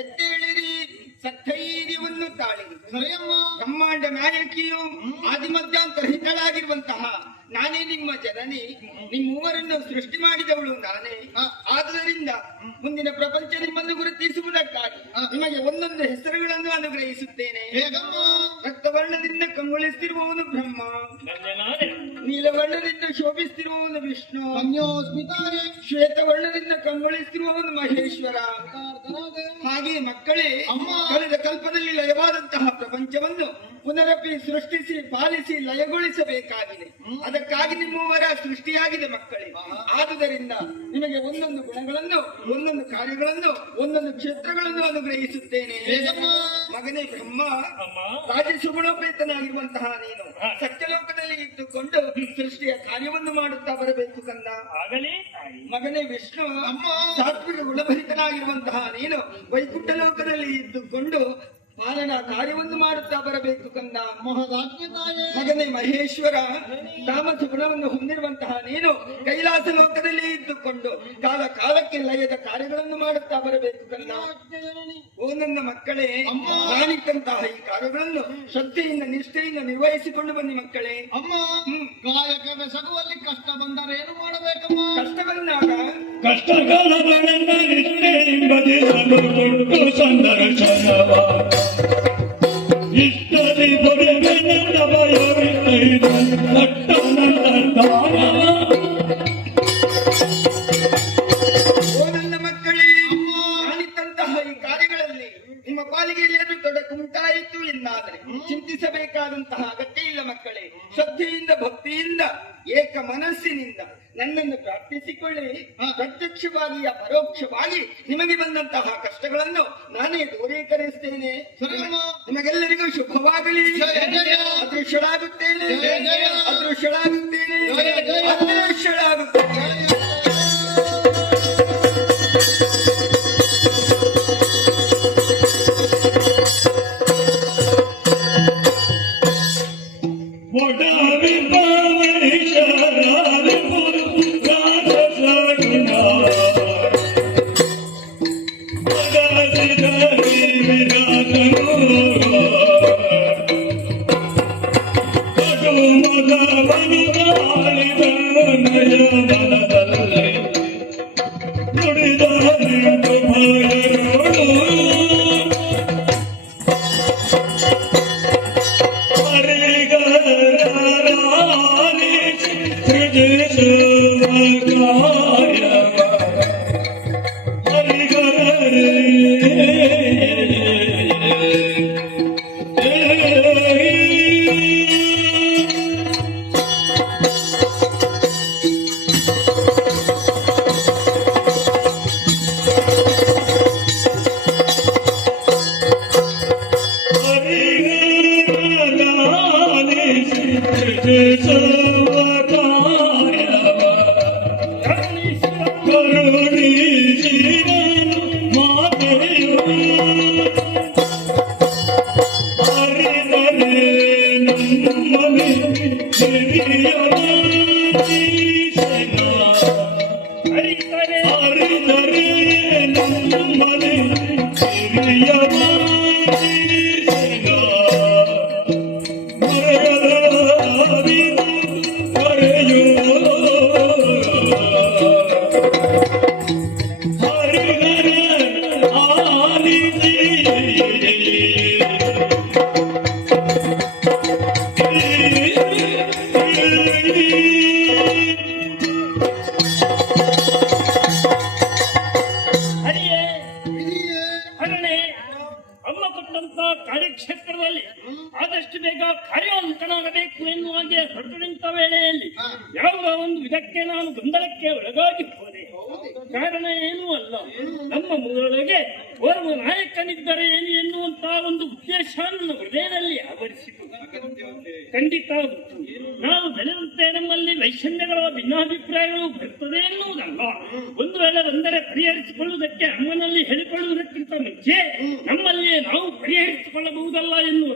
ಎದ್ದೇಳಿರಿ, ಸಧೈರ್ಯವನ್ನು ತಾಳಿರಿ. ಬ್ರಹ್ಮಾಂಡ ನಾಯಕಿಯು ಆದಿಮಧ್ಯಾಂತರ ಹಿತಳಾಗಿರುವಂತಹ ನಾನೇ ನಿಮ್ಮ ಜನನಿ, ನಿಮ್ಮೂವರನ್ನು ಸೃಷ್ಟಿ ಮಾಡಿದವಳು ನಾನೇ. ಆದುದರಿಂದ ಮುಂದಿನ ಪ್ರಪಂಚ ನಿಮ್ಮನ್ನು ಗುರುತಿಸುವುದಕ್ಕಾಗಿ ನಿಮಗೆ ಒಂದೊಂದು ಹೆಸರುಗಳನ್ನು ಅನುಗ್ರಹಿಸುತ್ತೇನೆ. ರಕ್ತವರ್ಣದಿಂದ ಕಂಗೊಳಿಸುತ್ತಿರುವವನು ಬ್ರಹ್ಮ, ನೀಲವರ್ಣದಿಂದ ಶೋಭಿಸುತ್ತಿರುವವನು ವಿಷ್ಣು, ಶ್ವೇತವರ್ಣದಿಂದ ಕಂಗೊಳಿಸುತ್ತಿರುವವನು ಮಹೇಶ್ವರ. ಹಾಗೆ ಮಕ್ಕಳೇ, ಕಳೆದ ಕಲ್ಪದಲ್ಲಿ ಲಯವಾದಂತಹ ಪ್ರಪಂಚವನ್ನು ಪುನರಪಿ ಸೃಷ್ಟಿಸಿ ಪಾಲಿಸಿ ಲಯಗೊಳಿಸಬೇಕಾಗಿದೆ. ಅದಕ್ಕಾಗಿ ನಿಮ್ಮವರ ಸೃಷ್ಟಿಯಾಗಿದೆ ಮಕ್ಕಳೇ. ಆದುದರಿಂದ ನಿಮಗೆ ಒಂದೊಂದು ಗುಣಗಳನ್ನು, ಒಂದೊಂದು ಕಾರ್ಯಗಳನ್ನು, ಒಂದೊಂದು ಕ್ಷೇತ್ರಗಳನ್ನು ಅನುಗ್ರಹಿಸುತ್ತೇನೆ. ಮಗನೇ ಬ್ರಹ್ಮ, ರಾಜಸುಗುಣೋಪೇತನಾಗಿರುವಂತಹ ನೀನು ಸತ್ಯಲೋಕದಲ್ಲಿ ಇಟ್ಟುಕೊಂಡು ಸೃಷ್ಟಿಯ ಕಾರ್ಯವನ್ನು ಮಾಡುತ್ತಾ ಬರಬೇಕು ಕಂದ. ಮಗನೇ ವಿಷ್ಣು, ಸಾತ್ವಿಕ ಗುಣಭರಿತನಾಗಿರುವಂತಹ ನೀನು ವೈಕುಂಠ ಲೋಕದಲ್ಲಿ ಇದ್ದುಕೊಂಡು ಪಾಲನಾ ಕಾರ್ಯವನ್ನು ಮಾಡುತ್ತಾ ಬರಬೇಕು ಕಂದ. ಮಗನೇ ಮಹೇಶ್ವರ, ತಾಮಸ ಗುಣವನ್ನು ಹೊಂದಿರುವಂತಹ ನೀನು ಕೈಲಾಸ ಲೋಕದಲ್ಲಿ ಇದ್ದುಕೊಂಡು ಕಾಲ ಕಾಲಕ್ಕೆ ಲಯದ ಕಾರ್ಯಗಳನ್ನು ಮಾಡುತ್ತಾ ಬರಬೇಕು ಕಂದ. ಓ ನನ್ನ ಮಕ್ಕಳೇ, ನಾನಿಟ್ಟಂತಹ ಈ ಕಾರ್ಯಗಳನ್ನು ಶ್ರದ್ಧೆಯಿಂದ ನಿಷ್ಠೆಯಿಂದ ನಿರ್ವಹಿಸಿಕೊಂಡು ಬನ್ನಿ ಮಕ್ಕಳೇ. ಕಾಯಕವೇ ಸಗುವಲ್ಲಿ ಕಷ್ಟ ಬಂದರೆ ಏನು ಮಾಡಬೇಕಮ್ಮ? ಕಷ್ಟ ಬಂದಾಗ ಇಷ್ಟದಿ ದೊರೆಗೆ ನನ್ನ ಭಯವಿತ್ತು ಕಟ್ಟ ನನ್ನ ಓ ನನ್ನ ಮಕ್ಕಳೇ, ನಾನಿತ್ತಂತಹ ಈ ಕಾರ್ಯಗಳಲ್ಲಿ ನಿಮ್ಮ ಪಾಲಿಗೆ ಎಲ್ಲಿಯಾದ್ರೂ ತೊಡಕುಂಟಾಯಿತು ಎಂದಾದರೆ ಚಿಂತಿಸಬೇಕಾದಂತಹ ಅಗತ್ಯ ಇಲ್ಲ ಮಕ್ಕಳೇ. ಶ್ರದ್ಧೆಯಿಂದ ಭಕ್ತಿಯಿಂದ ಏಕ ಮನಸ್ಸಿನಿಂದ ನನ್ನನ್ನು ಪ್ರಾರ್ಥಿಸಿಕೊಳ್ಳಿ. ಪ್ರತ್ಯಕ್ಷವಾಗಿ ಪರೋಕ್ಷವಾಗಿ ನಿಮಗೆ ಬಂದಂತಹ ಕಷ್ಟಗಳನ್ನು ನಾನೇ ದೂರೀಕರಿಸ್ತೇನೆ. ನಿಮಗೆಲ್ಲರಿಗೂ ಶುಭವಾಗಲಿ. ಅದೃಶ್ಯಳಾಗುತ್ತೇನೆ, ಅದೃಶ್ಯಳಾಗುತ್ತೇನೆ, ಅದೃಶ್ಯಳಾಗುತ್ತೇನೆ. ಕಾರ್ಯಕ್ಷೇತ್ರದಲ್ಲಿ ಆದಷ್ಟು ಬೇಗ ಕಾರ್ಯವಂತನಾಗಬೇಕು ಎನ್ನುವಾಗೆ ಹೊರಟು ನಿಂತ ವೇಳೆಯಲ್ಲಿ ಯಾವುದೋ ಒಂದು ವಿಧಕ್ಕೆ ನಾನು ಗೊಂದಲಕ್ಕೆ ಒಳಗಾಗಿ ಹೋದೆ. ಕಾರಣ ಏನೂ ಅಲ್ಲ, ನಮ್ಮ ಮೂಲೊಳಗೆ ಓರ್ವ ನಾಯಕನಿದ್ದರೆ ಏನು ಎನ್ನುವಂತಹ ಒಂದು ಉದ್ದೇಶ ನನ್ನ ಹೃದಯದಲ್ಲಿ ಆವರಿಸಿತು. ಖಂಡಿತ ನಾವು ಬೆಳೆದಂತೆ ನಮ್ಮಲ್ಲಿ ವೈಷಮ್ಯಗಳ ಭಿನ್ನಾಭಿಪ್ರಾಯಗಳು ಬರುತ್ತದೆ ಎನ್ನುವುದಲ್ಲ. ಒಂದು ವೇಳೆ ಬಂದರೆ ಪರಿಹರಿಸಿಕೊಳ್ಳುವುದಕ್ಕೆ ಅಮ್ಮನಲ್ಲಿ ಹೇಳಿಕೊಳ್ಳುವುದಕ್ಕಿಂತ ಮುಂಚೆ ನಮ್ಮಲ್ಲಿಯೇ ನಾವು ಪರಿಹರಿಸಿಕೊಳ್ಳಬಹುದಲ್ಲ ಎನ್ನುವ